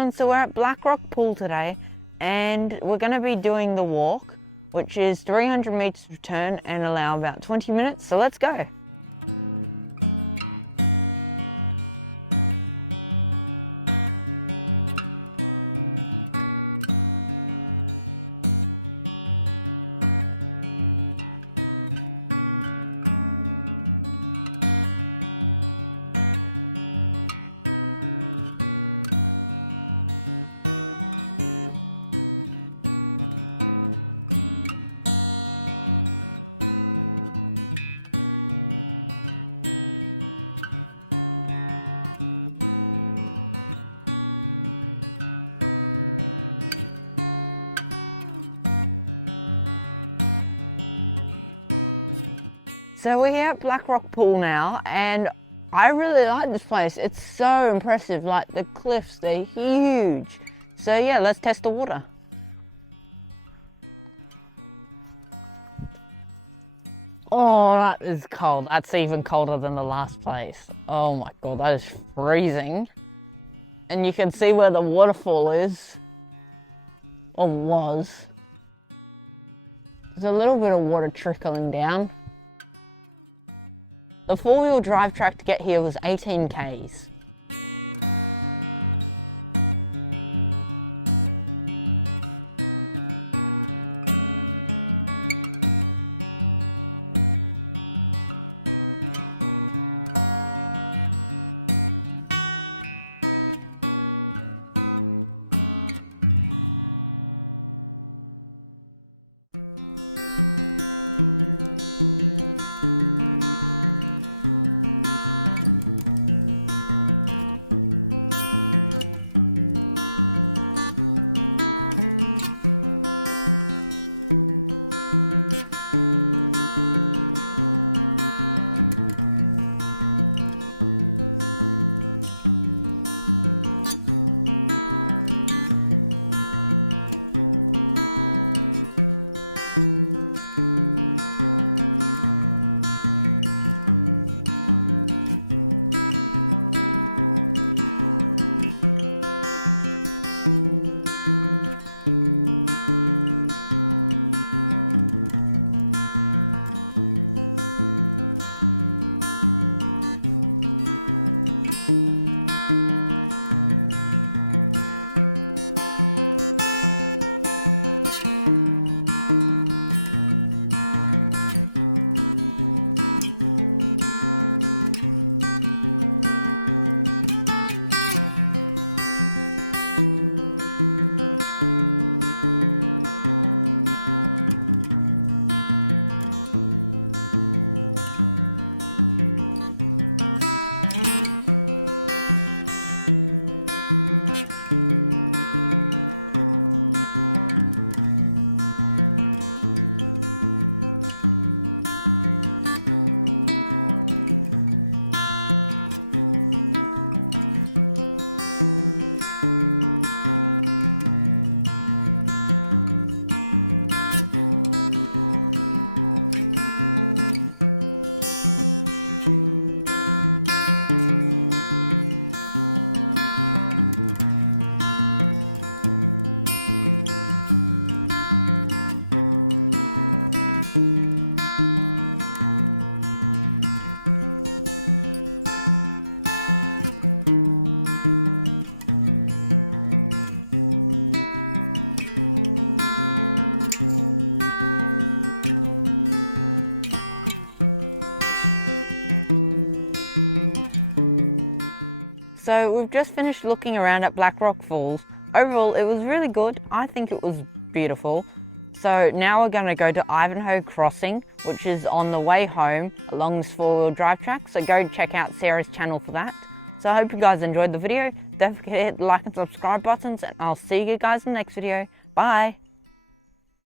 everyone, so we're at Black Rock Pool today and we're going to be doing the walk, which is 300 meters return and allow about 20 minutes, so let's go. So we're here at Black Rock Pool now, and I really like this place. It's so impressive, like the cliffs, they're huge. So yeah, let's test the water. Oh, that is cold. That's even colder than the last place. Oh my God, that is freezing. And you can see where the waterfall is, or was. There's a little bit of water trickling down. The four-wheel drive track to get here was 18 k's. So we've just finished looking around at Black Rock Falls. Overall, it was really good. I think it was beautiful. So now we're going to go to Ivanhoe Crossing, which is on the way home along this four-wheel drive track. So go check out Sarah's channel for that. So I hope you guys enjoyed the video. Don't forget to hit the like and subscribe buttons, and I'll see you guys in the next video. Bye.